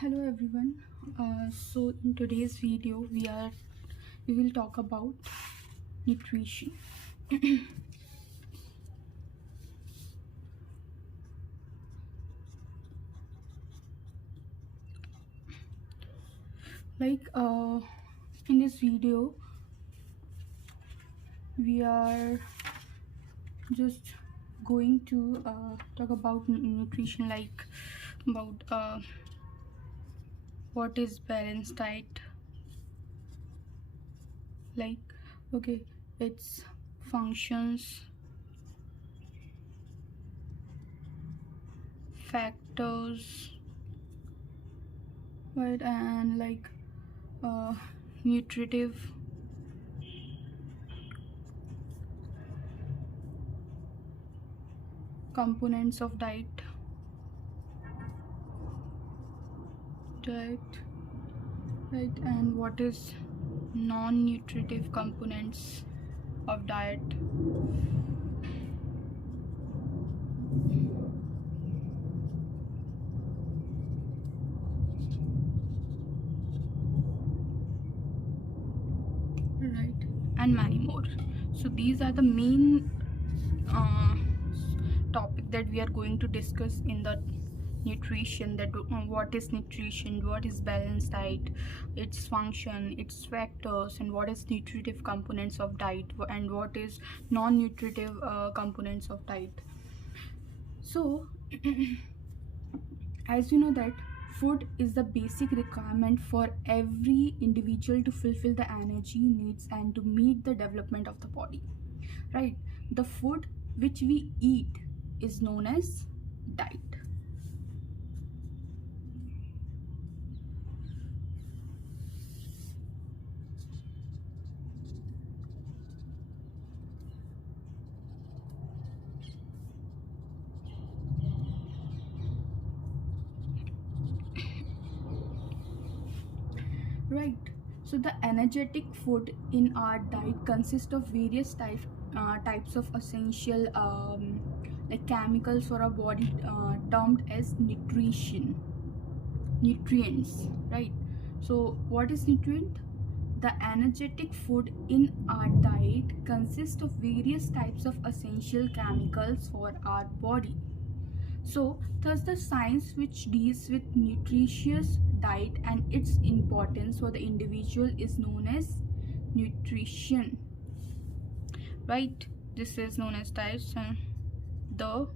Hello everyone. So in today's video we will talk about nutrition. like in this video we are just going to talk about nutrition, like about what is balanced diet, like okay, its functions, factors, right, and uh, nutritive components of diet, right, and what is non-nutritive components of diet. Right, and many more. So these are the main uh, topic that we are going to discuss in the nutrition, that what is nutrition, what is balanced diet, its function, its factors, and what is nutritive components of diet, and what is non-nutritive components of diet. So as you know that food is the basic requirement for every individual to fulfill the energy needs and to meet the development of the body, right? The food which we eat is known as diet. Right. So the energetic food in our diet consists of various types of essential like chemicals for our body, termed as nutrients. Right. So what is nutrient? The energetic food in our diet consists of various types of essential chemicals for our body. So, thus, the science which deals with nutritious diet and its importance for the individual is known as nutrition. Right? This is known as diet, and the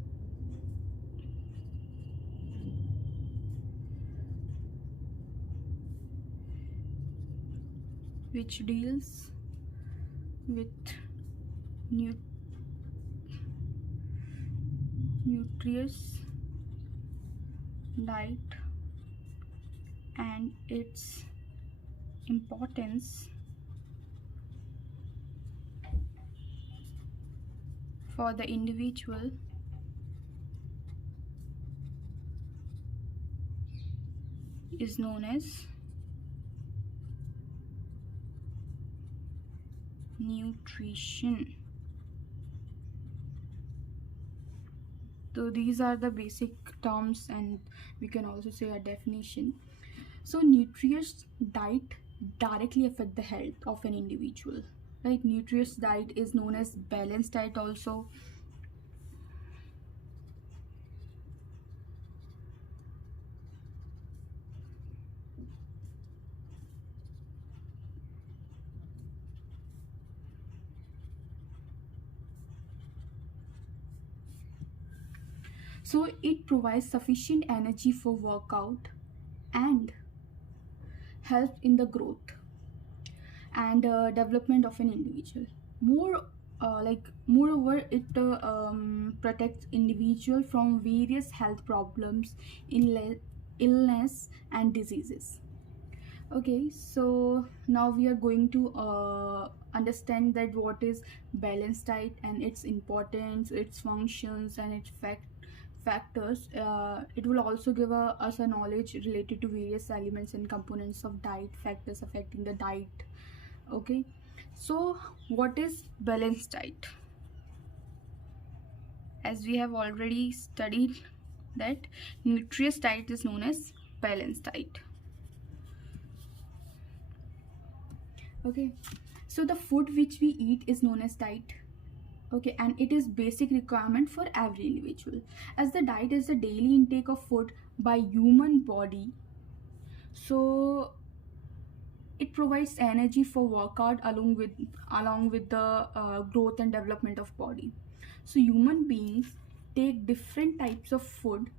which deals with nutritious diet and its importance for the individual is known as nutrition. So these are the basic terms, and we can also say a definition. So nutritious diet directly affect the health of an individual, right? Nutritious diet is known as balanced diet also. So it provides sufficient energy for workout and help in the growth and development of an individual. Moreover, it protects individual from various health problems, illness and diseases. Okay, so now we are going to understand that what is balanced diet and its importance, its functions, and its factors. It will also give us a knowledge related to various elements and components of diet, factors affecting the diet. Okay, so what is balanced diet? As we have already studied that nutritious diet is known as balanced diet. Okay, so the food which we eat is known as diet. Okay, and it is basic requirement for every individual, as the diet is the daily intake of food by human body. So it provides energy for workout along with the growth and development of body. So human beings take different types of food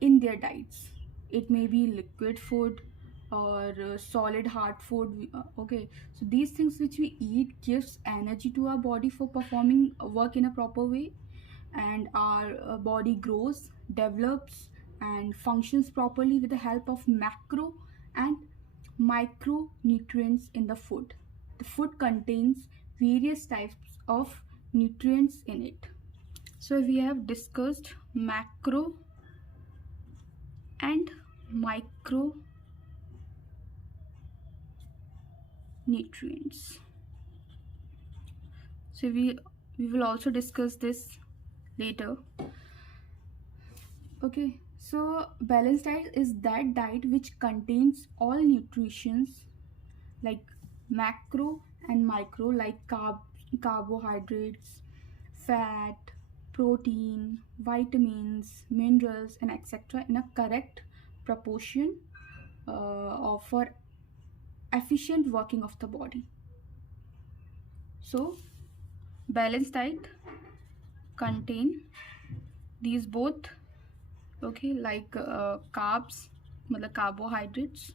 in their diets. It may be liquid food or solid hard food. Okay, so these things which we eat gives energy to our body for performing work in a proper way, and our body grows, develops, and functions properly with the help of macro and micronutrients in the food. The food contains various types of nutrients in it. So we have discussed macro and micronutrients. So we will also discuss this later. Okay, so balanced diet is that diet which contains all nutrients like macro and micro, like carbohydrates, fat, protein, vitamins, minerals, and etc. in a correct proportion for efficient working of the body. So balanced diet contain these both. Okay, like carbs, मतलब carbohydrates,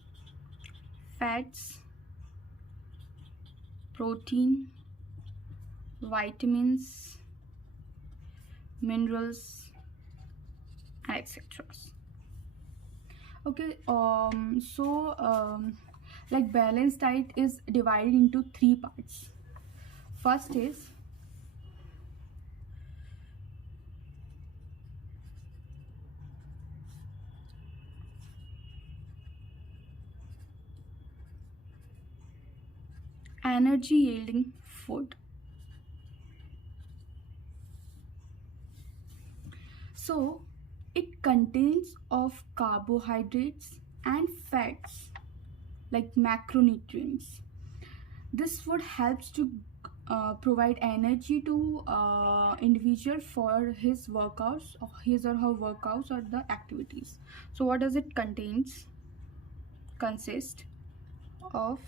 fats, protein, vitamins, minerals, etc. Okay, like balanced diet is divided into three parts. First is energy yielding food. So it contains of carbohydrates and fats like macronutrients. This food helps to provide energy to individual for his workouts or his or her workouts or the activities. So what does it contains? Consist of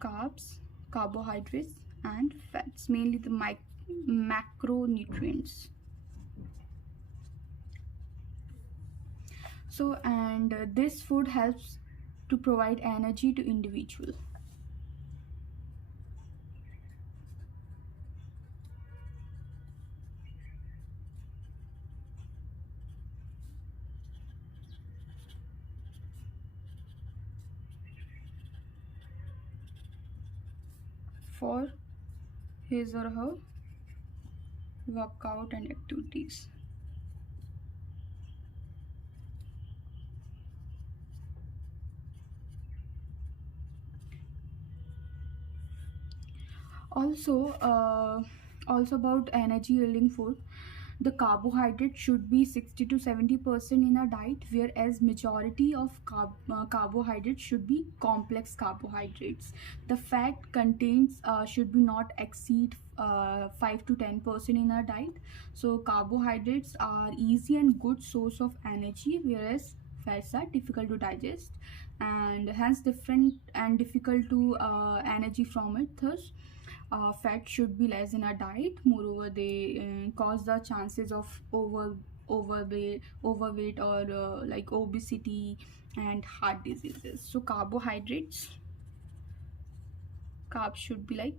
carbs, carbohydrates, and fats, mainly the macronutrients. So and this food helps to provide energy to individual. For his or her workout and activities. Also also about energy yielding food, the carbohydrate should be 60 to 70% in a diet, whereas majority of carbohydrates should be complex carbohydrates. The fat contains should be not exceed 5 to 10% in our diet. So carbohydrates are easy and good source of energy, whereas fats are difficult to digest and hence different and difficult to energy from it. Thus fat should be less in our diet. Moreover, they cause the chances of overweight or like obesity and heart diseases. So carbs should be like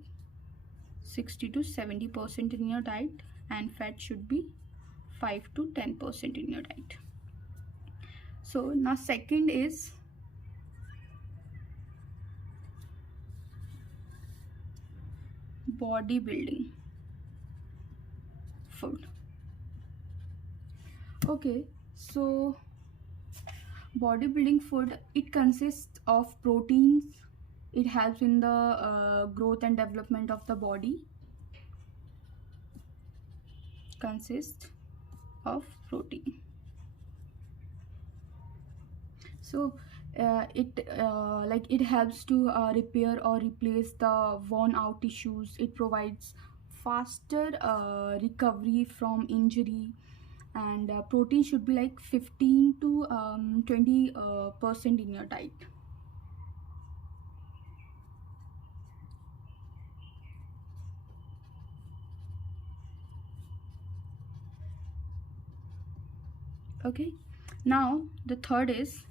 60 to 70% in your diet, and fat should be 5 to 10% in your diet. So now second is bodybuilding food. Okay, so bodybuilding food, it consists of proteins. It helps in the growth and development of the body. Consists of protein. So it helps to repair or replace the worn out tissues. It provides faster recovery from injury. And protein should be like 15 to 20 percent in your diet. Okay, now the third is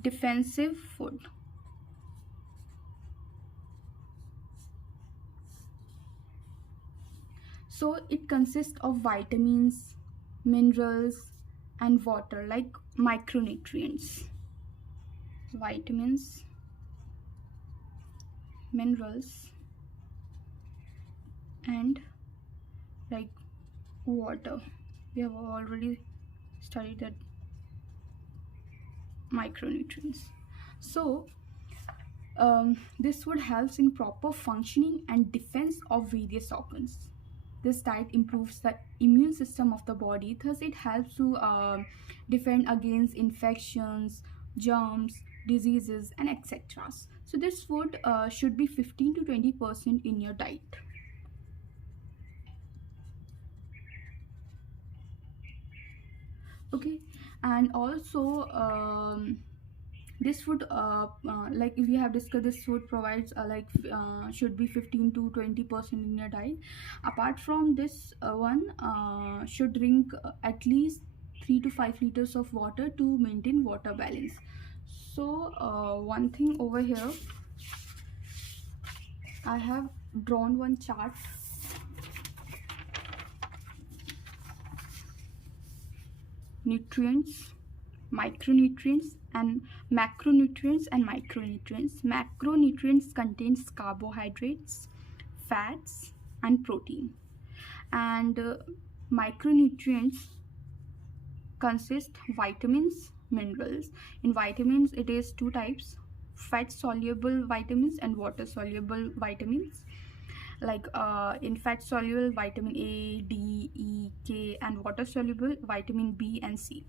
defensive food. So it consists of vitamins, minerals, and water, like micronutrients. Vitamins, minerals, and like water. We have already studied that micronutrients. So this would helps in proper functioning and defense of various organs. This diet improves the immune system of the body, thus it helps to defend against infections, germs, diseases, and etc. So this food should be 15 to 20% in your diet. Okay, and also this food like we have discussed, this food provides should be 15 to 20% in your diet. Apart from this one should drink at least 3 to 5 liters of water to maintain water balance. So one thing over here, I have drawn one chart. Nutrients, micronutrients, and macronutrients and micronutrients. Macronutrients contains carbohydrates, fats, and protein. And micronutrients consist vitamins, minerals. In vitamins, it is two types: fat soluble vitamins and water soluble vitamins. Like in fat soluble, vitamin A, D, E, K, and water soluble, vitamin B and C.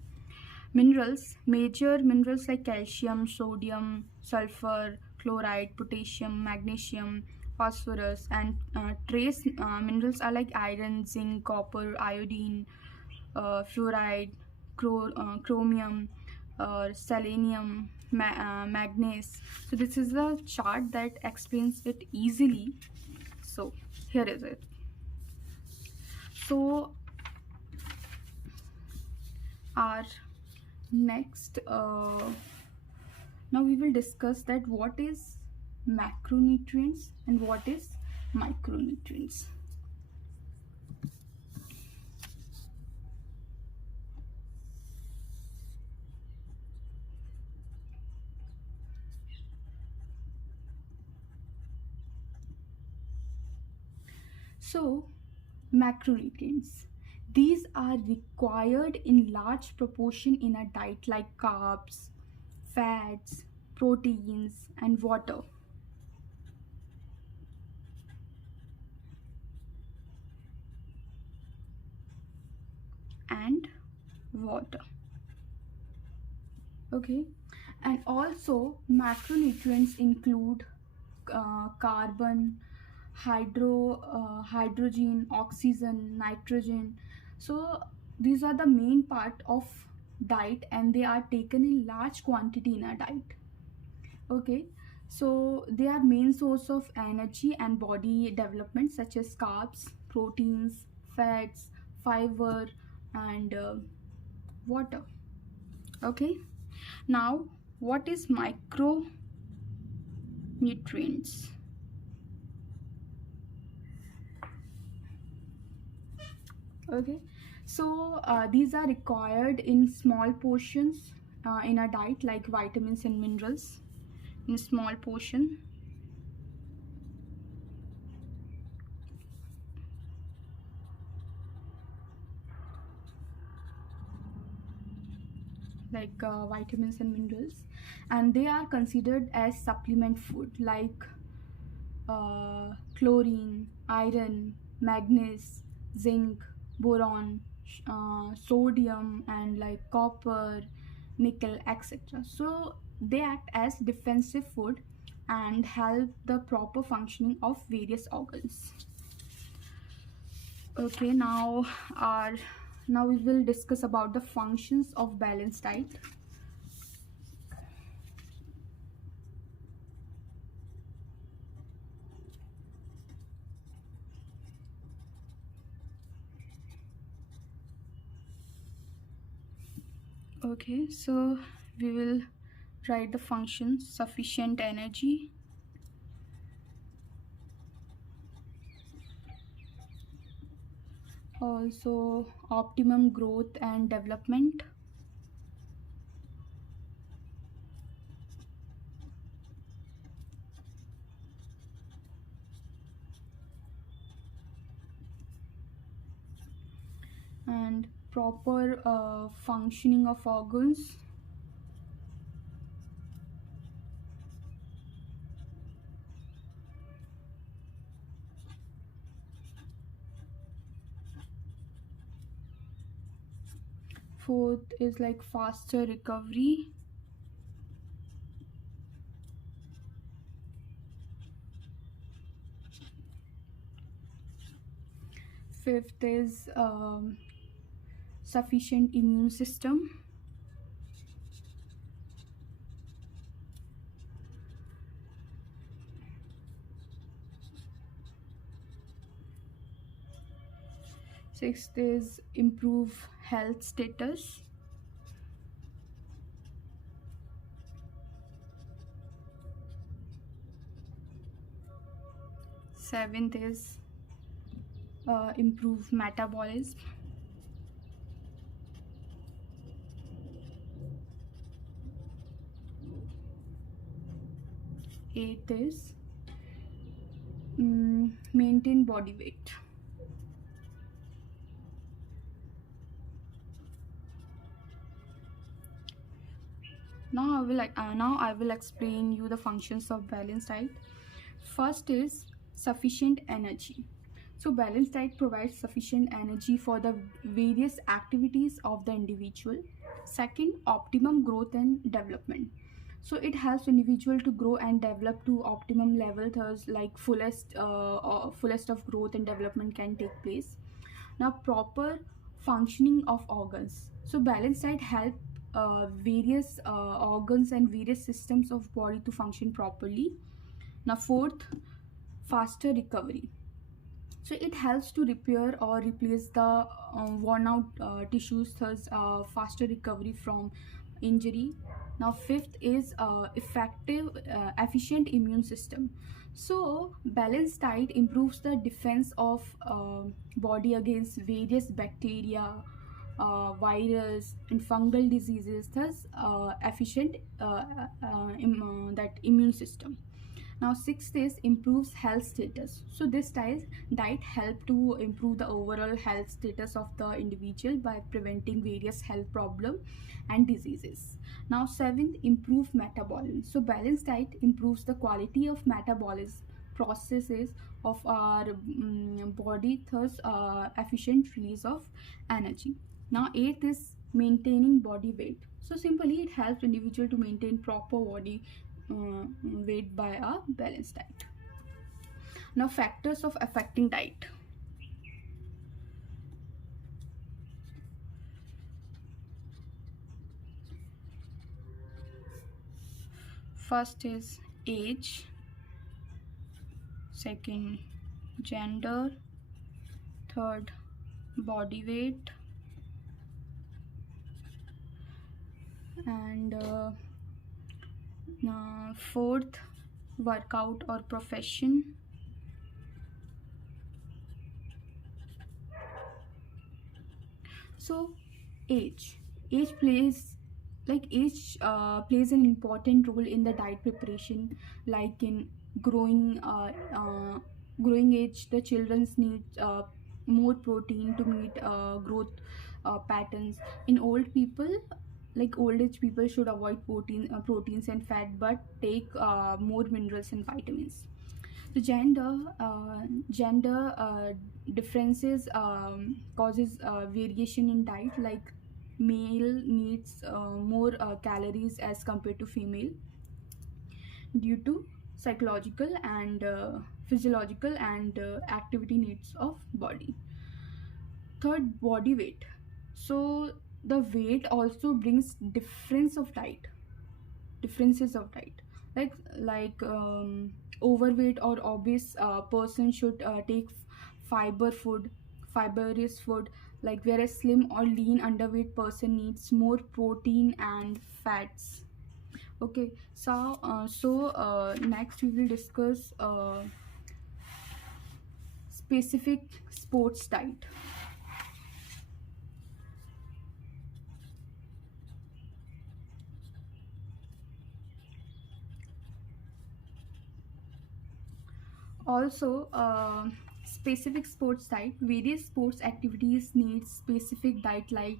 Minerals, major minerals like calcium, sodium, sulfur, chloride, potassium, magnesium, phosphorus, and trace minerals are like iron, zinc, copper, iodine, fluoride, chromium, selenium, magnesium. So this is the chart that explains it easily. So here is it. So our next now we will discuss that what is macronutrients and what is micronutrients. So macronutrients, these are required in large proportion in a diet, like carbs, fats, proteins, and water. And water. Okay, and also macronutrients include carbon, hydrogen, oxygen, nitrogen. So these are the main part of diet, and they are taken in large quantity in a diet. Okay, so they are main source of energy and body development, such as carbs, proteins, fats, fiber, and water. Okay, now what is micronutrients? Okay, so these are required in small portions in a diet, like vitamins and minerals in small portion. Like vitamins and minerals, and they are considered as supplement food, like chlorine, iron, magnesium, zinc, boron, sodium, and like copper, nickel, etc. So they act as defensive food and help the proper functioning of various organs. Okay, our now we will discuss about the functions of balanced diet. Okay, so we will write the functions: sufficient energy, also optimum growth and development, and proper functioning of organs. Fourth is like faster recovery. Fifth is sufficient immune system. Sixth is improve health status. Seventh is improve metabolism. Eighth is maintain body weight. Now I will explain you the functions of balanced diet. First is sufficient energy. So balanced diet provides sufficient energy for the various activities of the individual. Second, optimum growth and development. So it helps individual to grow and develop to optimum level, thus like fullest of growth and development can take place. Now proper functioning of organs. So balanced diet help various organs and various systems of body to function properly. Now fourth, faster recovery. So it helps to repair or replace the worn out tissues, thus faster recovery from injury. Now fifth is effective efficient immune system. So balanced diet improves the defense of body against various bacteria, virus and fungal diseases, thus efficient that immune system. Now sixth is improves health status. So this diet help to improve the overall health status of the individual by preventing various health problem and diseases. Now seventh, improve metabolism. So balanced diet improves the quality of metabolism processes of our body, thus efficient release of energy. Now eighth is maintaining body weight. So simply it helps individual to maintain proper body weight by a balanced diet. Now factors of affecting diet. First is age, second gender, third body weight, and fourth workout or profession. So age plays an important role in the diet preparation, like in growing growing age the children's need more protein to meet growth patterns. In old people, like old age people should avoid proteins and fat, but take more minerals and vitamins. The gender differences causes variation in diet, like male needs more calories as compared to female due to psychological and physiological and activity needs of body. Third, body weight. So the weight also brings differences of diet, like overweight or obese person should take fiber food fibrous food, like whereas slim or lean underweight person needs more protein and fats. Okay, next we will discuss specific sports diet. Also, specific sports diet. Various sports activities need specific diet, like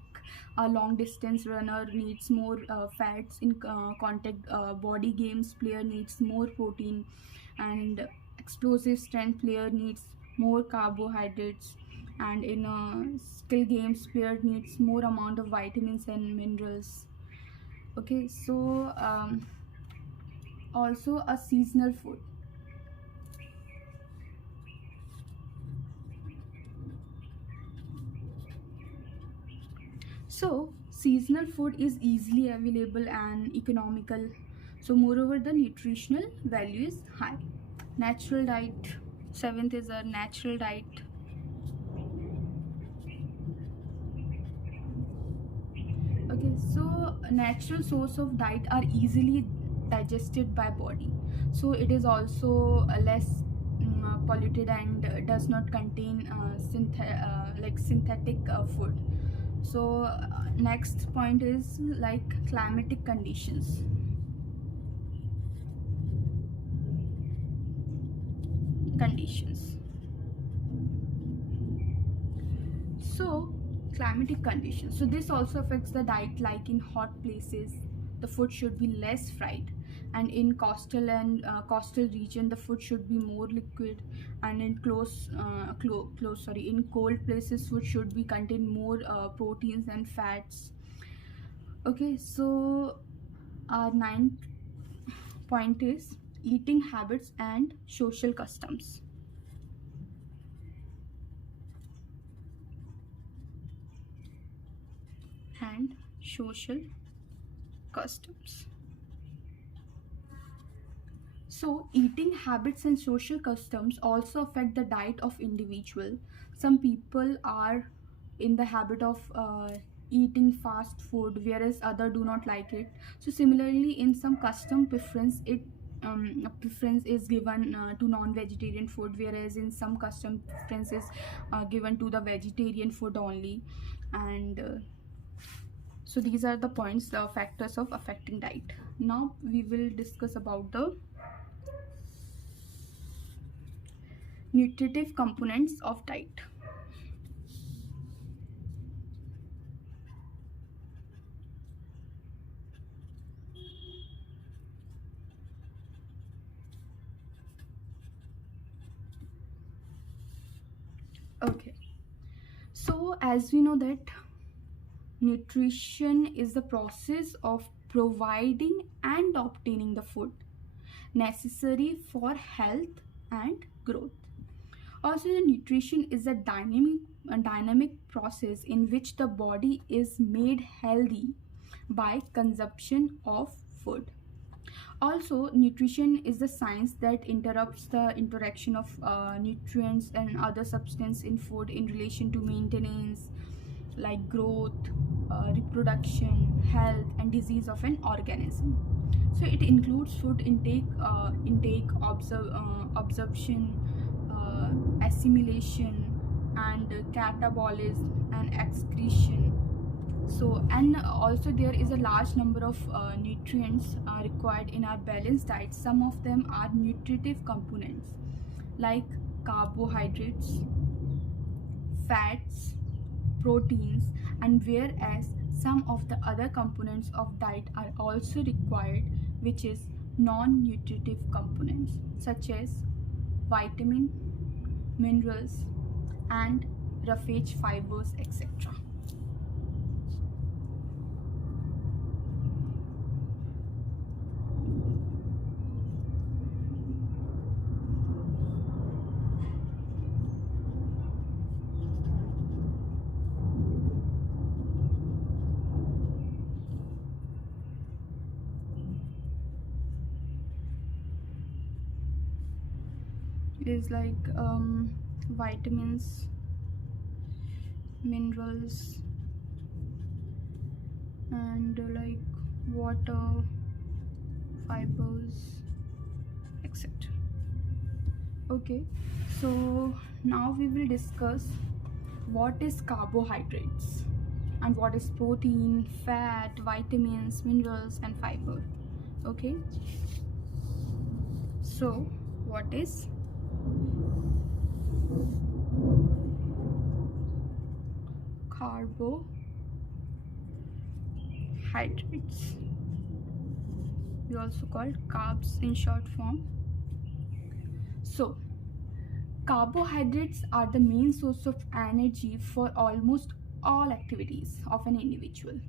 a long distance runner needs more fats in contact. Body games player needs more protein, and explosive strength player needs more carbohydrates. And in skill games, player needs more amount of vitamins and minerals. Okay, also a seasonal food. So, seasonal food is easily available and economical. So, moreover, the nutritional value is high. Natural diet. Seventh is a natural diet. Okay, so natural source of diet are easily digested by body. So, it is also less polluted and does not contain synthetic food. So next point is like climatic conditions. So climatic conditions, so this also affects the diet. Like in hot places the food should be less fried, and in coastal region the food should be more liquid, and in in cold places food should be contain more proteins and fats. Okay, so our ninth point is eating habits and social customs. And social customs. So eating habits and social customs also affect the diet of individual. Some people are in the habit of eating fast food, whereas other do not like it. So similarly, in some custom preference is given to non-vegetarian food, whereas in some custom preference is given to the vegetarian food only. And so these are the points, the factors of affecting diet. Now we will discuss about the nutritive components of diet. Okay, so as we know that nutrition is the process of providing and obtaining the food necessary for health and growth. Also, the nutrition is a dynamic process in which the body is made healthy by consumption of food. Also, nutrition is the science that interrupts the interaction of nutrients and other substance in food in relation to maintenance, like growth, reproduction, health, and disease of an organism. So it includes food absorption, assimilation, and catabolism and excretion. So, and also there is a large number of nutrients required in our balanced diet. Some of them are nutritive components like carbohydrates, fats, proteins, and whereas some of the other components of diet are also required, which is non-nutritive components such as vitamin, minerals, and roughage fibers, etc. is like vitamins, minerals, and like water, fibers, etc. Okay, so now we will discuss what is carbohydrates and what is protein, fat, vitamins, minerals, and fiber. Okay, so what is carbohydrates? We also called carbs in short form. So carbohydrates are the main source of energy for almost all activities of an individual.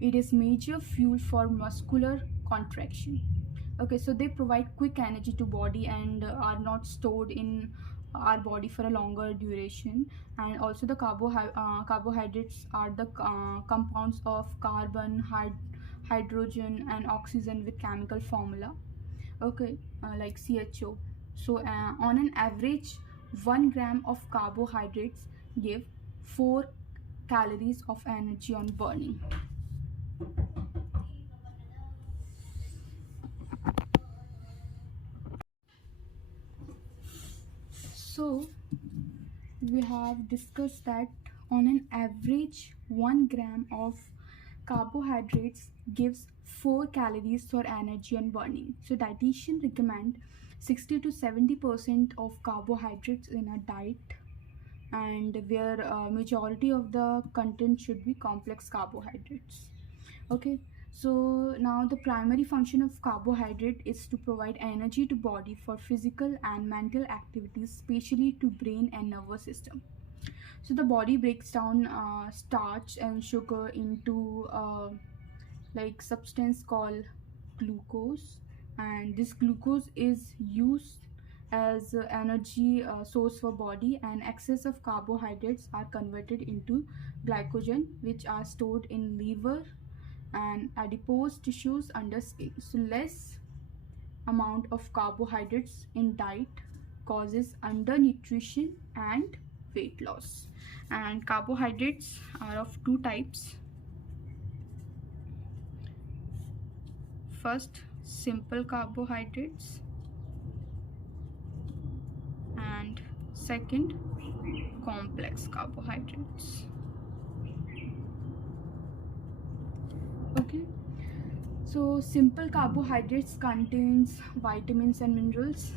It is major fuel for muscular contraction. Okay, so they provide quick energy to body and are not stored in our body for a longer duration. And also the carbohydrates are the compounds of carbon, hydrogen, and oxygen with chemical formula. Okay, like CHO. So on an average, 1 gram of carbohydrates give 4 calories of energy on burning. So we have discussed that on an average, 1 gram of carbohydrates gives 4 calories for energy and burning. So dietitian recommend 60 to 70% of carbohydrates in a diet, and where majority of the content should be complex carbohydrates. Okay, so now the primary function of carbohydrate is to provide energy to body for physical and mental activities, especially to brain and nervous system. So the body breaks down starch and sugar into like substance called glucose, and this glucose is used as energy source for body, and excess of carbohydrates are converted into glycogen, which are stored in liver and adipose tissues under skin. So less amount of carbohydrates in diet causes undernutrition and weight loss. And carbohydrates are of two types. First, simple carbohydrates, and second, complex carbohydrates. Okay, so simple carbohydrates contains vitamins and minerals,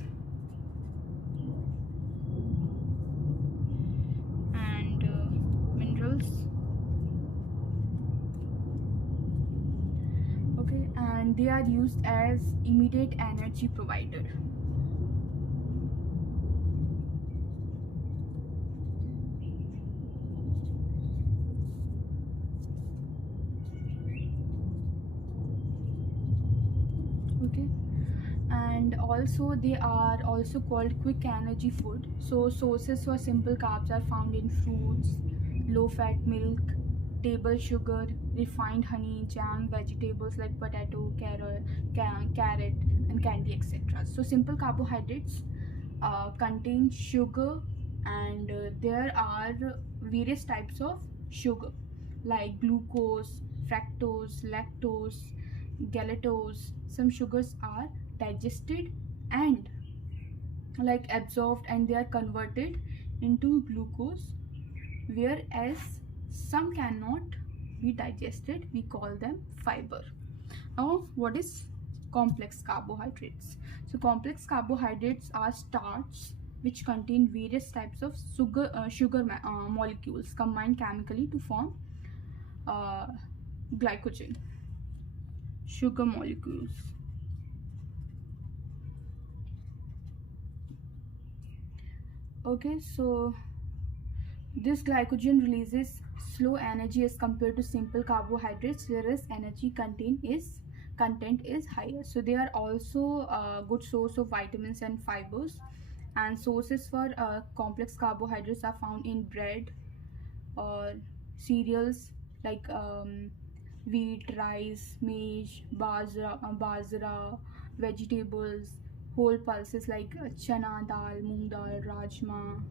and minerals. Okay, and they are used as immediate energy provider. Okay, and also they are also called quick energy food. So sources for simple carbs are found in fruits, low fat milk, table sugar, refined honey, jam, vegetables like potato, carrot, and candy, etc. So simple carbohydrates contain sugar, and there are various types of sugar like glucose, fructose, lactose, galactose. Some sugars are digested and like absorbed, and they are converted into glucose, whereas some cannot be digested. We call them fiber. Now what is complex carbohydrates? So complex carbohydrates are starch which contain various types of sugar molecules combined chemically to form uh, glycogen, sugar molecules. Okay, so this glycogen releases slow energy as compared to simple carbohydrates, whereas energy content is higher. So they are also a good source of vitamins and fibers. And sources for complex carbohydrates are found in bread or cereals like wheat, rice, maize, bajra, vegetables, whole pulses like chana dal, moong dal, rajma,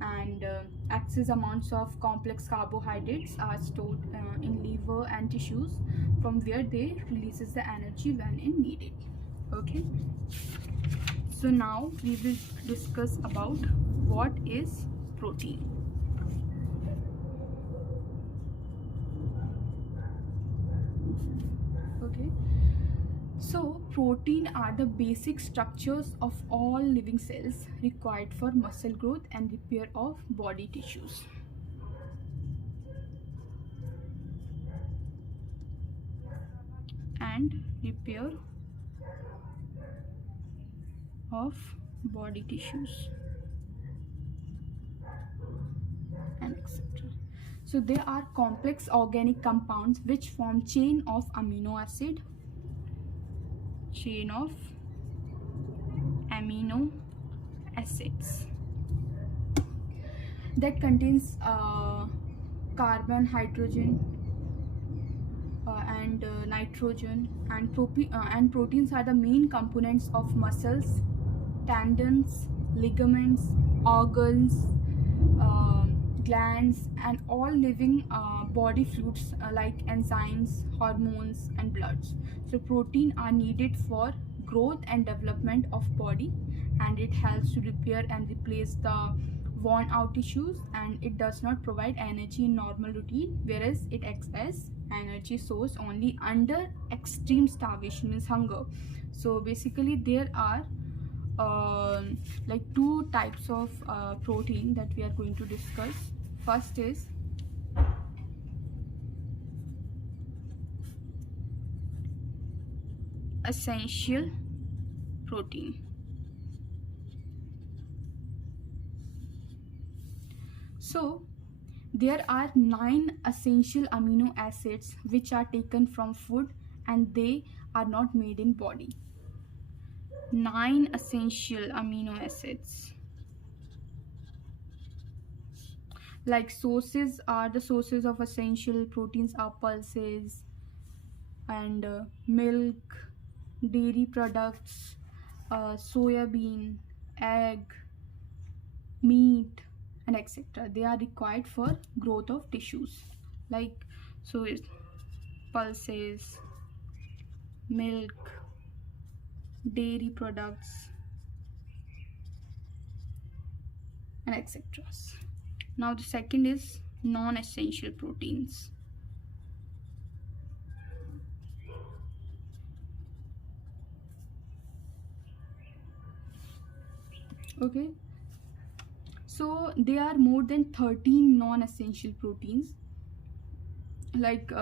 and excess amounts of complex carbohydrates are stored in liver and tissues, from where they releases the energy when it needed. Okay, so now we will discuss about what is protein. Okay, so protein are the basic structures of all living cells required for muscle growth and repair of body tissues. And repair of body tissues and etc. So there are complex organic compounds which form chain of amino acids that contains carbon, hydrogen, and nitrogen, and proteins are the main components of muscles, tendons, ligaments, organs, glands, and all living body fluids like enzymes, hormones, and bloods. So protein are needed for growth and development of body, and it helps to repair and replace the worn out tissues, and it does not provide energy in normal routine, whereas it acts as energy source only under extreme starvation, means hunger. So basically there are like two types of protein that we are going to discuss. First is essential protein. So there are 9 essential amino acids which are taken from food and they are not made in body. 9 essential amino acids. Like sources are the sources of essential proteins are pulses and milk, dairy products, soya bean, egg, meat, and etc. They are required for growth of tissues. Like so is pulses, milk, dairy products, and etc. Now the second is non-essential proteins. Okay, so there are more than 13 non-essential proteins. Like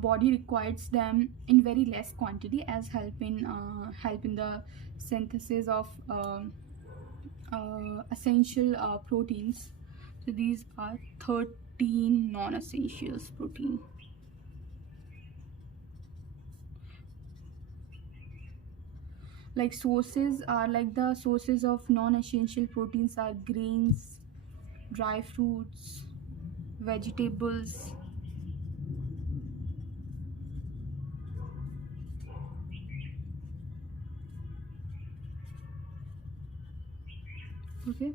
body requires them in very less quantity as help in the synthesis of essential proteins. So these are 13 non-essentials protein. Like sources are like the sources of non-essential proteins are grains, dry fruits, vegetables. Okay,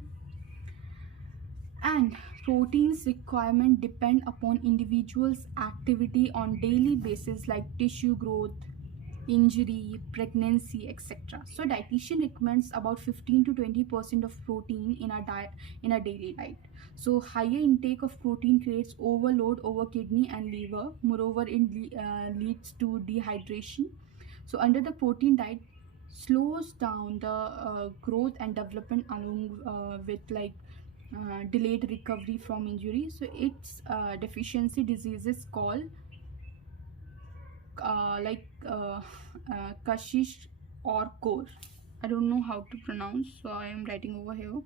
and proteins requirement depend upon individuals activity on daily basis like tissue growth, injury, pregnancy, etc. So dietitian recommends about 15 to 20% of protein in our diet, in a daily diet. So higher intake of protein creates overload over kidney and liver. Moreover, it leads to dehydration. So under the protein diet slows down the growth and development along with like delayed recovery from injury. So its deficiency diseases called kashish or core. I don't know how to pronounce, so I am writing over here.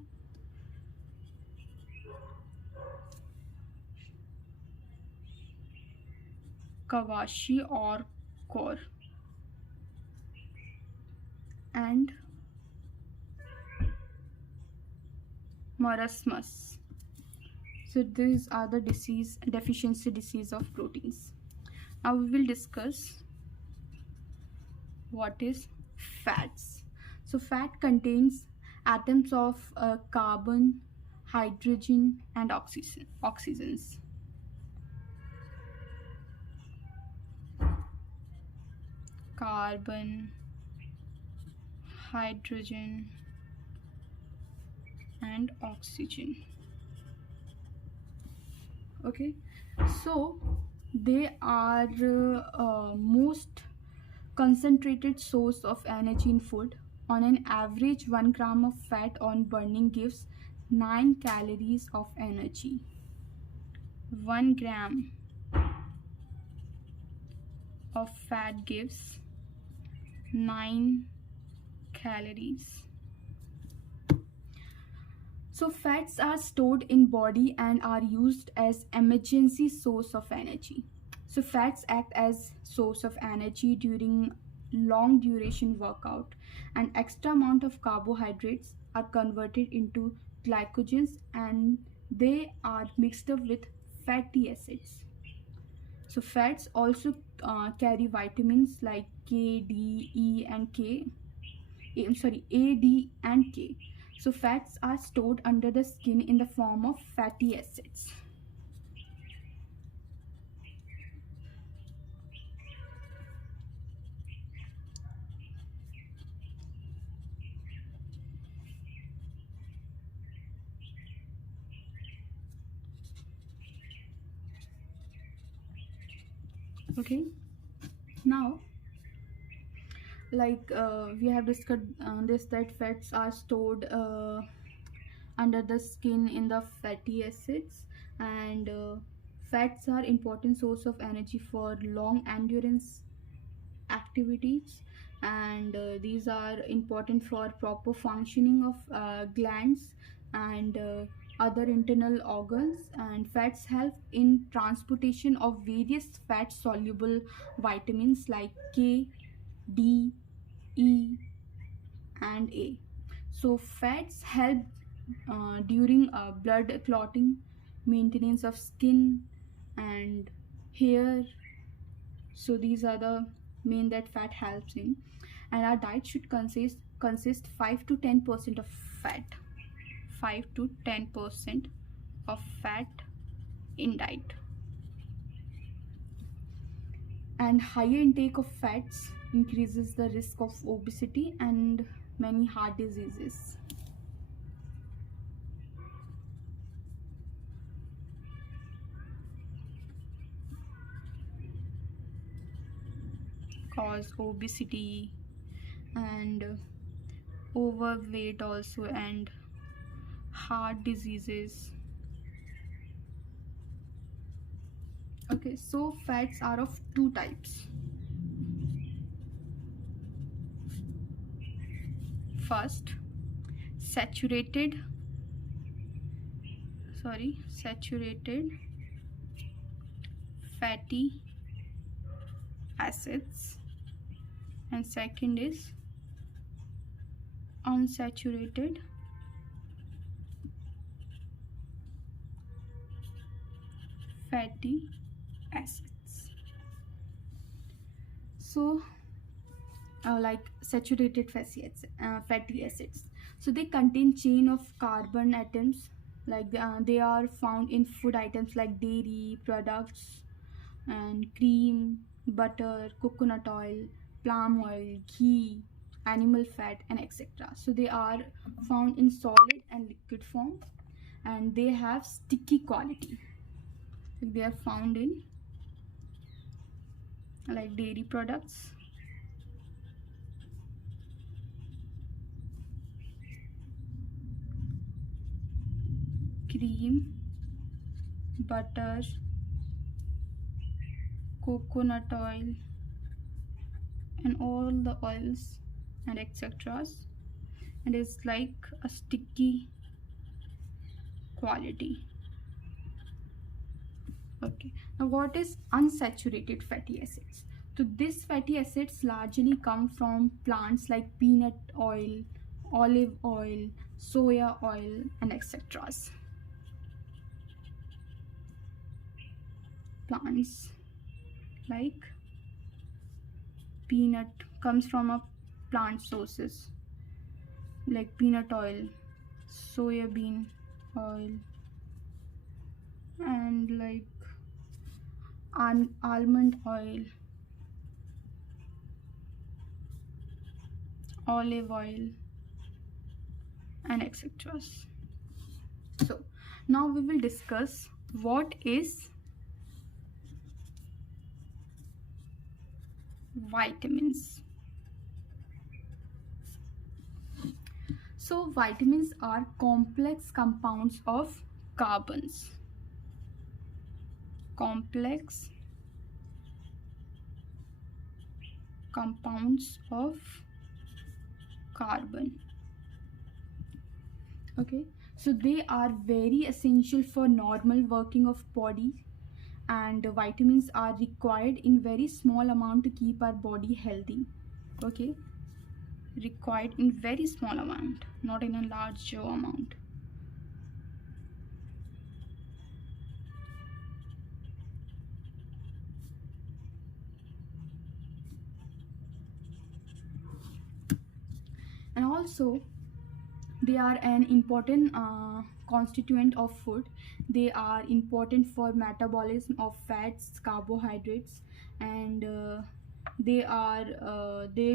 Kawashi or core and marasmus. So these are the deficiency disease of proteins. Now we will discuss what is fats. So fat contains atoms of carbon, hydrogen, and oxygens. Carbon, hydrogen, and oxygen. Okay, so they are most concentrated source of energy in food. On an average, 1 gram of fat on burning gives 9 calories of energy. 1 gram of fat gives 9 calories. So fats are stored in body and are used as emergency source of energy. So fats act as source of energy during long duration workout, and extra amount of carbohydrates are converted into glycogens and they are mixed up with fatty acids. So fats also carry vitamins like K, D, E, and K. I'm sorry, A, D, and K. So fats are stored under the skin in the form of fatty acids. Okay, now we have discussed this, that fats are stored under the skin in the fatty acids, and fats are important source of energy for long endurance activities, and these are important for proper functioning of glands and other internal organs. And fats help in transportation of various fat soluble vitamins like K, D, E, and A. So fats help during blood clotting, maintenance of skin and hair. So these are the main that fat helps in. And our diet should consist 5 to 10% of fat. 5 to 10% of fat in diet. And higher intake of fats increases the risk of obesity and many heart diseases. Cause obesity and overweight also, and heart diseases. Okay, so fats are of two types. First, saturated saturated fatty acids, and second is unsaturated fatty acids. So saturated fatty acids, so they contain chain of carbon atoms, they are found in food items like dairy products and cream, butter, coconut oil, palm oil, ghee, animal fat, and etc. So they are found in solid and liquid form, and they have sticky quality. They are found in like dairy products, cream, butter, coconut oil, and all the oils and etc. And it's like a sticky quality. Okay, now what is unsaturated fatty acids? So these fatty acids largely come from plants like peanut oil, olive oil, soya oil, and etc. Plants like peanut comes from a plant sources, like peanut oil, soybean oil, and like almond oil, olive oil, and etc. So now we will discuss what is vitamins. So vitamins are complex compounds of carbons. Complex compounds of carbon. Okay, so they are very essential for normal working of body, and vitamins are required in very small amount to keep our body healthy. Okay, required in very small amount, not in a large amount. And also they are an important constituent of food. They are important for metabolism of fats, carbohydrates, and they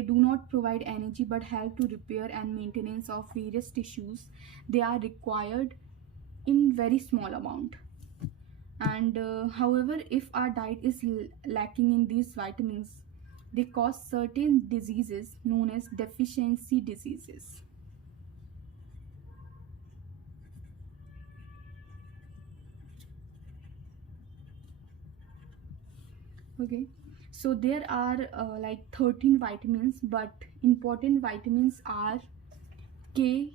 do not provide energy but help to repair and maintenance of various tissues. They are required in very small amount, and however, if our diet is lacking in these vitamins, they cause certain diseases known as deficiency diseases. Okay, so there are like 13 vitamins, but important vitamins are K,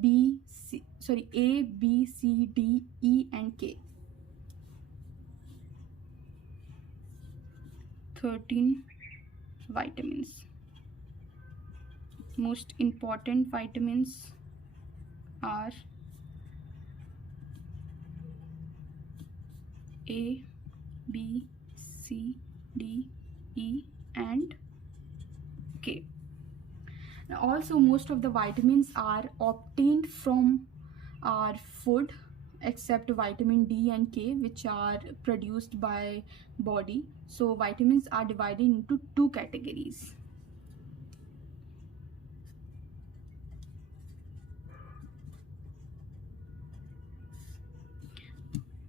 B, C, sorry, A, B, C, D, E, and K. 13 vitamins. Most important vitamins are A, B, C, D, E, and K. Also, most of the vitamins are obtained from our food, except vitamin D and K, which are produced by body. So vitamins are divided into two categories.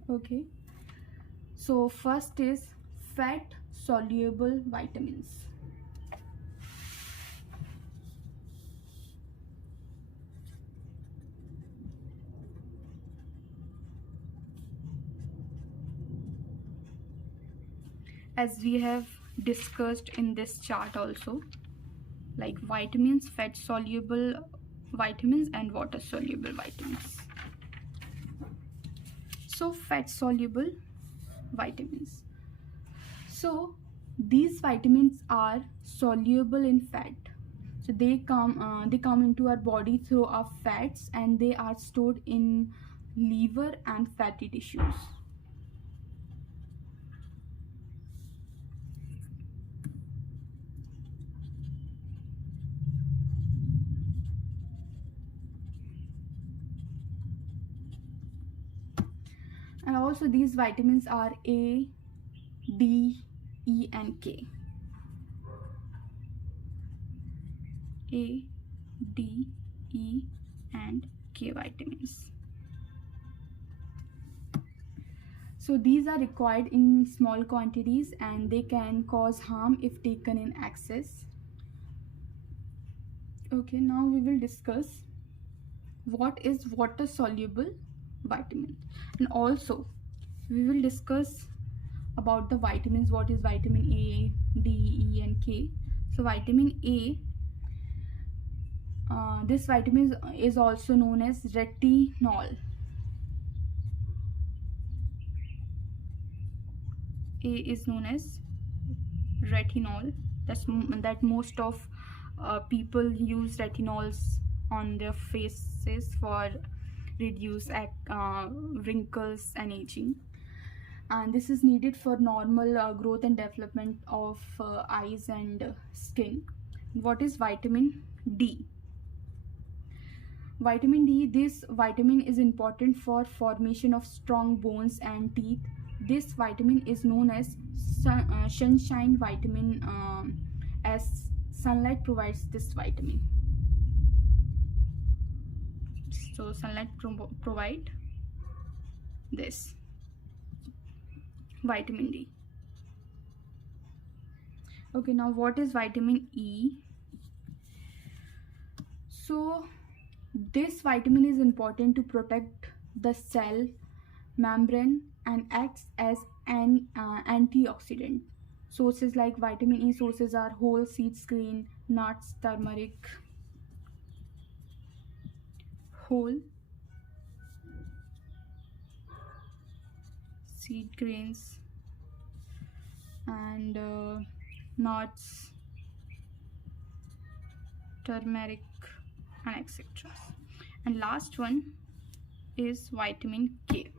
Okay, so first is fat soluble vitamins. As we have discussed in this chart also, like vitamins, fat soluble vitamins, and water soluble vitamins. So fat soluble vitamins, so these vitamins are soluble in fat. So they come into our body through our fats, and they are stored in liver and fatty tissues. And also these vitamins are A, D, E, and K. A, D, E, and K vitamins. So these are required in small quantities, and they can cause harm if taken in excess. Okay, now we will discuss what is water soluble vitamin, and also we will discuss about the vitamins. What is vitamin A, D, E, and K? So vitamin A, this vitamin is also known as retinol. A is known as retinol. That most of people use retinols on their faces for reduce wrinkles and aging, and this is needed for normal growth and development of eyes and skin. What is vitamin D? Vitamin D, this vitamin is important for formation of strong bones and teeth. This vitamin is known as sunshine vitamin, as sunlight provides this vitamin. So sunlight provide this vitamin D. Okay, now what is vitamin E? So this vitamin is important to protect the cell membrane and acts as an antioxidant. Sources like vitamin E sources are whole seeds grain, nuts, turmeric, whole seed grains, and nuts, turmeric, and etc. And last one is vitamin K.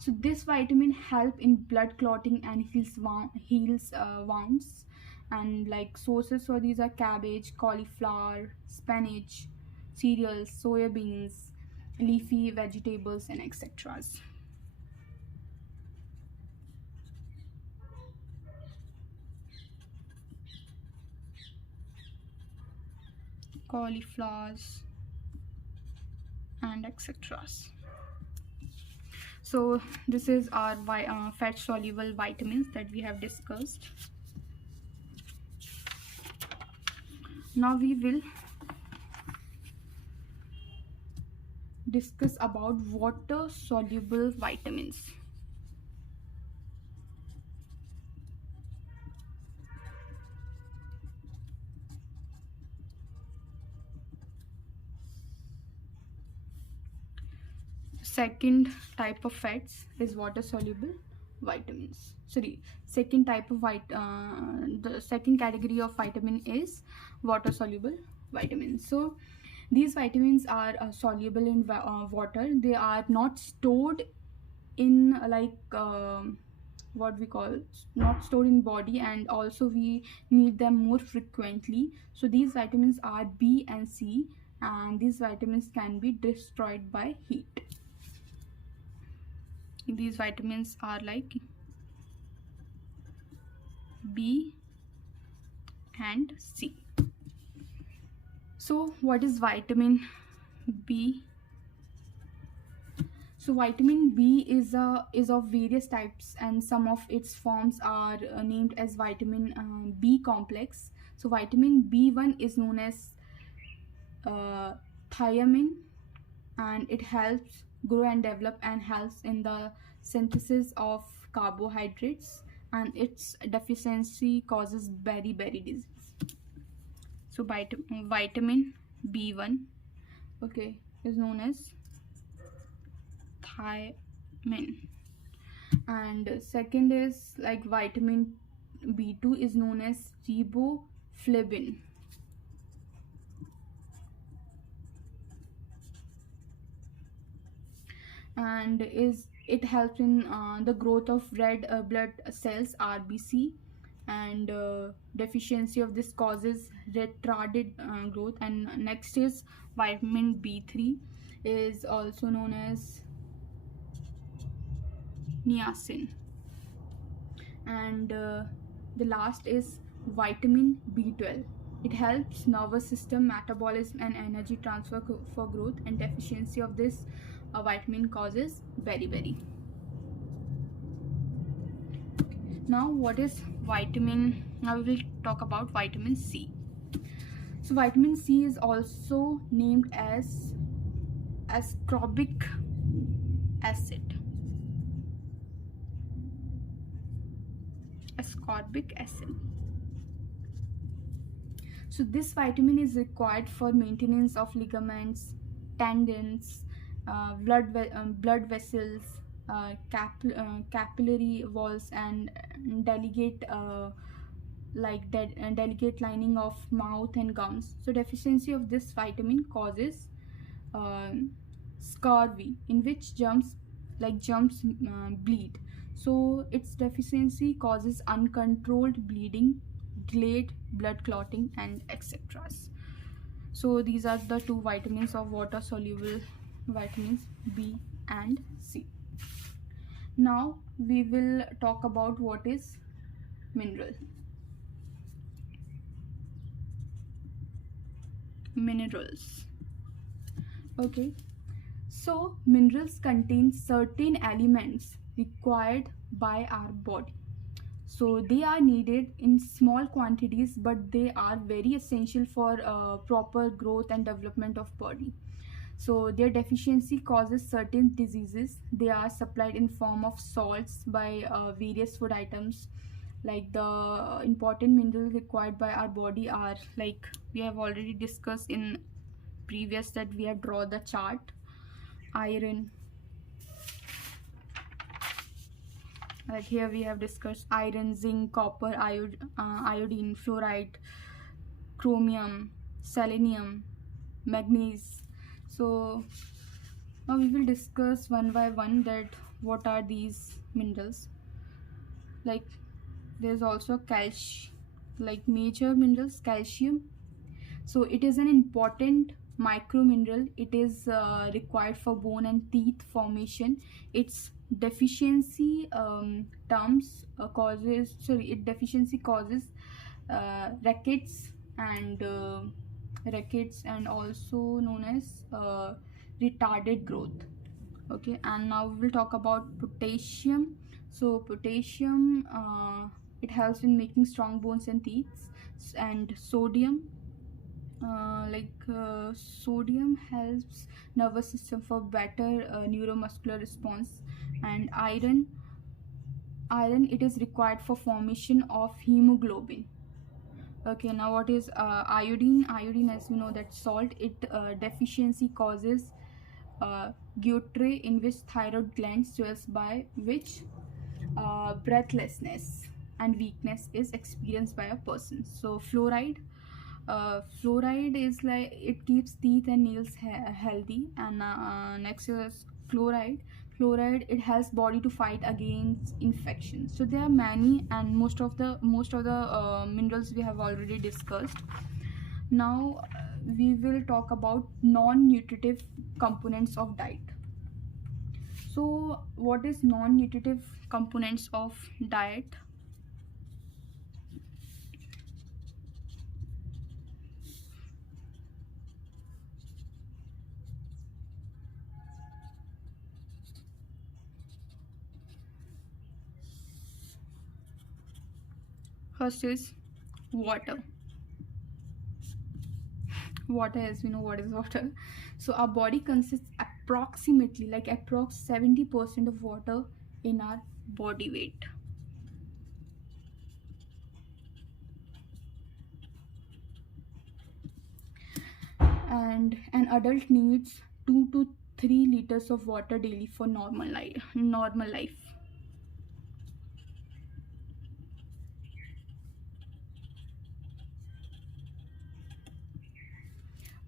So this vitamin help in blood clotting and heals wounds. And like sources for these are cabbage, cauliflower, spinach, cereals, soya beans, leafy vegetables, and etc. Cauliflowers and etc. So this is our fat soluble vitamins that we have discussed. Now we will discuss about water soluble vitamins. Second type of fats is water soluble vitamins. Sorry, second type of the second category of vitamin is water soluble vitamins. So these vitamins are soluble in water. They are not stored in what we call not stored in body, and also we need them more frequently. So these vitamins are B and C, and these vitamins can be destroyed by heat. These vitamins are like B and C. So what is vitamin B? So vitamin B is of various types, and some of its forms are named as vitamin B complex. So vitamin B1 is known as thiamine, and it helps grow and develop and helps in the synthesis of carbohydrates, and its deficiency causes beriberi disease. So vitamin B1, okay, is known as thiamine. And second is like vitamin B2 is known as riboflavin. And it helps in the growth of red blood cells, RBC, and deficiency of this causes retarded growth. And next is vitamin B3, is also known as niacin. And the last is vitamin B12. It helps nervous system, metabolism, and energy transfer for growth, and deficiency of this vitamin causes beriberi. Now what is vitamin? Now we will talk about vitamin C. So vitamin C is also named as ascorbic acid. Ascorbic acid. So this vitamin is required for maintenance of ligaments, tendons, blood vessels, capillary walls, and delicate delicate lining of mouth and gums. So deficiency of this vitamin causes scurvy, in which germs bleed. So its deficiency causes uncontrolled bleeding, delayed blood clotting, and etc. So these are the two vitamins of water soluble vitamins, B and C. Now we will talk about what is mineral. Minerals. Okay, so minerals contain certain elements required by our body. So they are needed in small quantities, but they are very essential for proper growth and development of body. So their deficiency causes certain diseases. They are supplied in form of salts by various food items. Like the important minerals required by our body are, like we have already discussed in previous that we have drawn the chart: iron. Like here we have discussed iron, zinc, copper, iodine, fluoride, chromium, selenium, magnesium. So now we will discuss one by one that what are these minerals. Like there's also calcium, like major minerals, calcium. So it is an important micro mineral. It is required for bone and teeth formation. Its deficiency deficiency causes rickets and also known as retarded growth. Okay, and now we will talk about potassium. So potassium, it helps in making strong bones and teeth. And sodium, sodium helps nervous system for better neuromuscular response. And iron, it is required for formation of hemoglobin. Okay, now what is iodine? As you know, that salt, it deficiency causes guillain, in which thyroid gland swells, by which breathlessness and weakness is experienced by a person. So fluoride is like it keeps teeth and nails healthy. And next is fluoride, it helps body to fight against infection. So there are many, and most of the minerals we have already discussed. Now we will talk about non-nutritive components of diet. So what is non-nutritive components of diet? First is water. Water, as we know what is water. So our body consists approximately, like approx 70% of water in our body weight. And an adult needs 2 to 3 liters of water daily for normal life.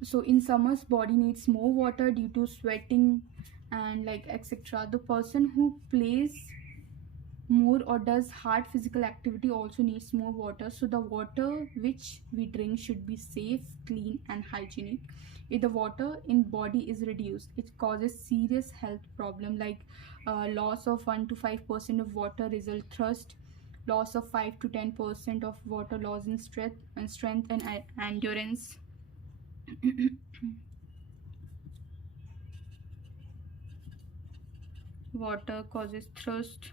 So in summers, body needs more water due to sweating and like etc. The person who plays more or does hard physical activity also needs more water. So the water which we drink should be safe, clean and hygienic. If the water in body is reduced, it causes serious health problem like loss of 1 to 5% of water result thrust, loss of 5 to 10% of water loss in strength and endurance. Water causes thirst,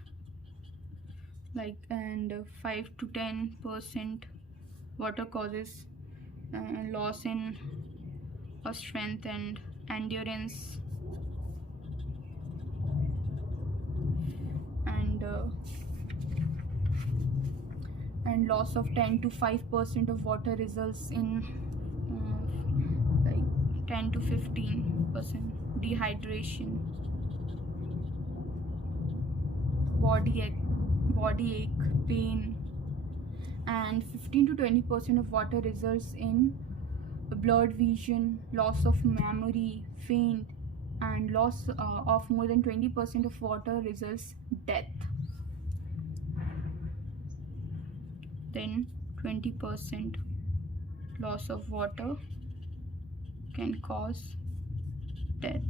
like, and 5 to 10% water causes loss in strength and endurance. And loss of 10 to 5% of water results in like 10 to 15% dehydration, body ache, pain. And 15 to 20% of water results in blurred vision, loss of memory, faint. And loss of more than 20% of water results death. Then 20% loss of water can cause death.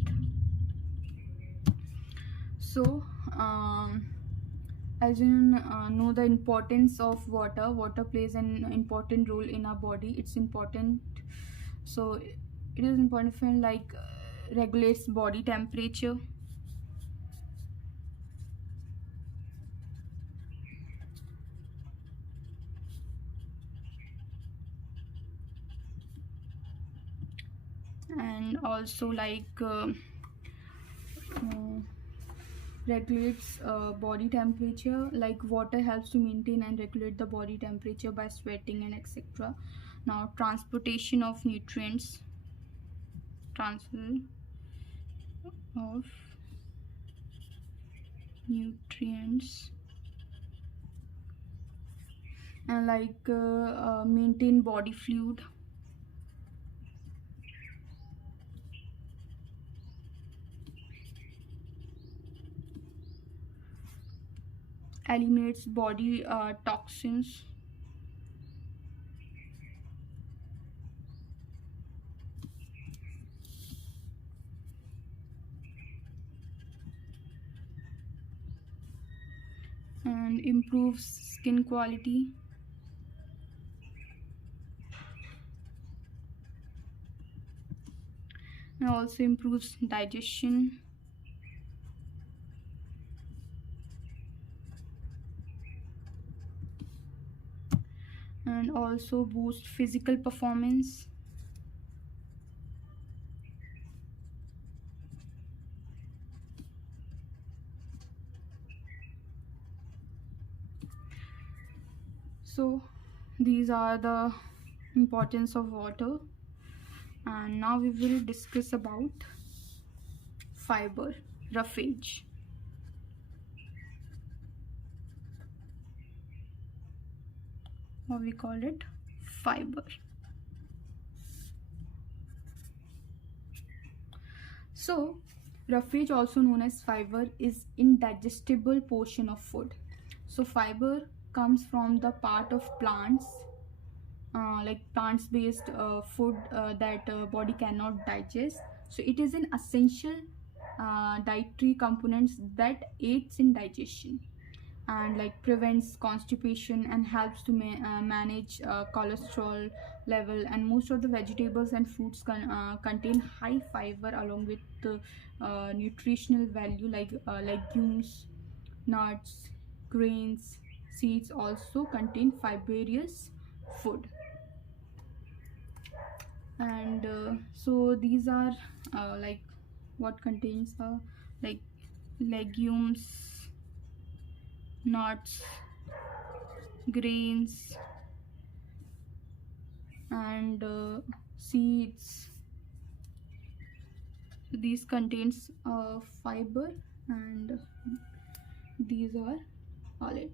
So as you know the importance of water. Water plays an important role in our body. It's important. So it is important for like regulates body temperature, and also like uh, regulates body temperature. Like water helps to maintain and regulate the body temperature by sweating and etc. Now transportation of nutrients, transfer of nutrients, and like maintain body fluid, eliminates body toxins, and improves skin quality, and also improves digestion, and also boost physical performance. So these are the importance of water. And now we will discuss about fiber, roughage. Or we call it fiber. So roughage, also known as fiber, is indigestible portion of food. So fiber comes from the part of plants, like plants based food that body cannot digest. So it is an essential dietary components that aids in digestion, and like prevents constipation and helps to manage cholesterol level. And most of the vegetables and fruits contain high fiber along with the nutritional value, like legumes, nuts, grains, seeds also contain fibrous food. And so these are like what contains like legumes, nuts, grains, and seeds. So these contains fiber, and these are all it.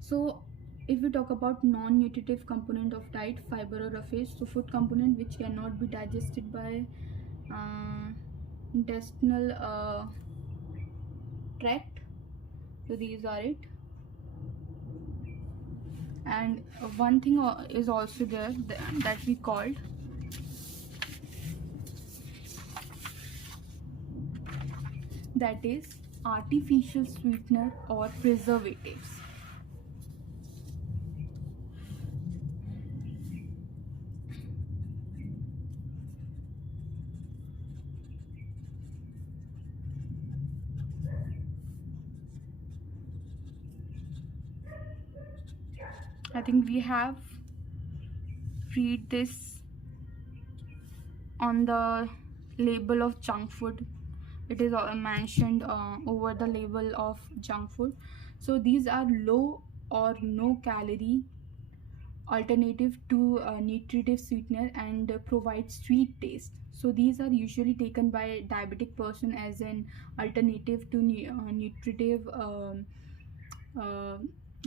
So if we talk about non-nutritive component of diet, fiber or roughage, so food component which cannot be digested by uh, intestinal tract. So these are it. And one thing is also there that we called that is artificial sweetener or preservatives. I think we have read this on the label of junk food. It is mentioned over the label of junk food. So these are low or no calorie alternative to nutritive sweetener and provide sweet taste. So these are usually taken by diabetic person as an alternative to nutritive uh,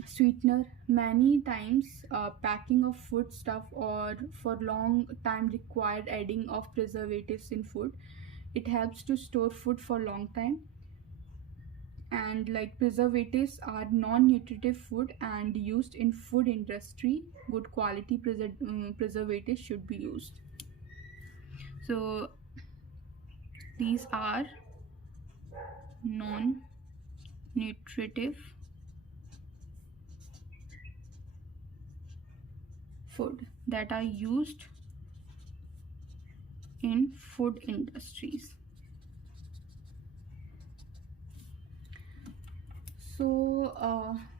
sweetener. Many times packing of food stuff or for long time required adding of preservatives in food. It helps to store food for long time. And like preservatives are non-nutritive food and used in food industry. Good quality preservatives should be used. So these are non-nutritive food that are used in food industries. So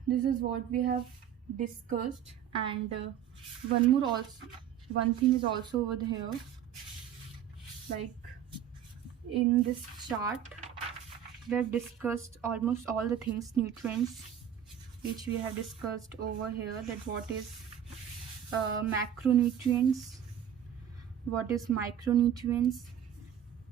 this is what we have discussed, and one thing is also over here, like in this chart we have discussed almost all the things, nutrients, which we have discussed over here, that what is macronutrients, what is micronutrients,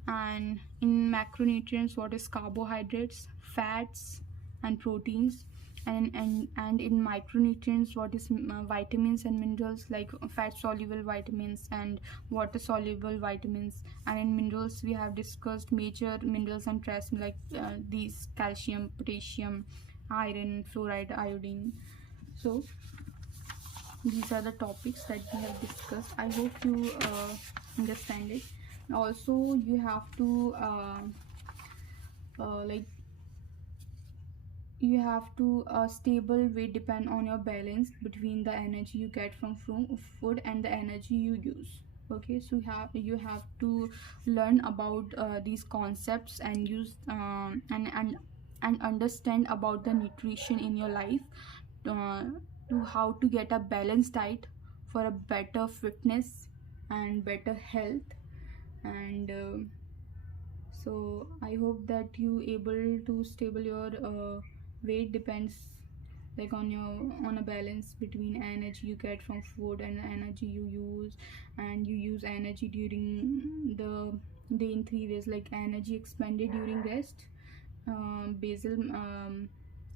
and in macronutrients what is carbohydrates, fats and proteins, and in micronutrients what is vitamins and minerals, like fat soluble vitamins and water soluble vitamins, and in minerals we have discussed major minerals and trace, like these calcium, potassium, iron, fluoride, iodine. So these are the topics that we have discussed. I hope you understand it. Also you have to like you have to stable weight depend on your balance between the energy you get from food and the energy you use. Okay, so you have to learn about these concepts and use and understand about the nutrition in your life, uh, to how to get a balanced diet for a better fitness and better health. And so I hope that you able to stable your weight depends like on a balance between energy you get from food and energy you use. And you use energy during the day in three ways, like energy expended during rest, basal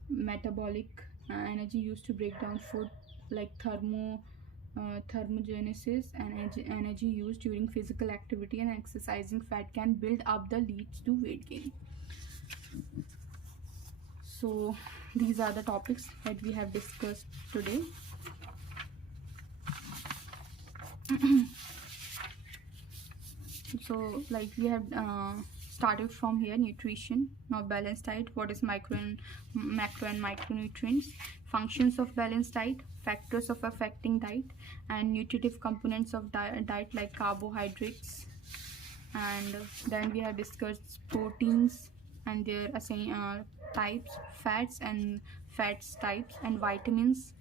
metabolic energy used to break down food, like thermogenesis, and energy used during physical activity and exercising. Fat can build up the leads to weight gain. So these are the topics that we have discussed today. So like we have started from here, nutrition, now balanced diet, what is macro and micronutrients, functions of balanced diet, factors of affecting diet, and nutritive components of diet like carbohydrates. And then we have discussed proteins and their types, fats and fats types, and vitamins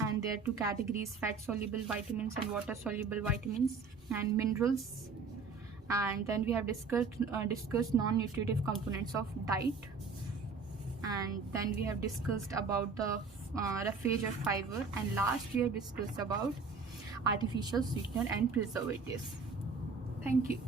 and their two categories, fat soluble vitamins and water soluble vitamins, and minerals. And then we have discussed non-nutritive components of diet. And then we have discussed about the roughage of fiber, and last we have discussed about artificial sweetener and preservatives. Thank you.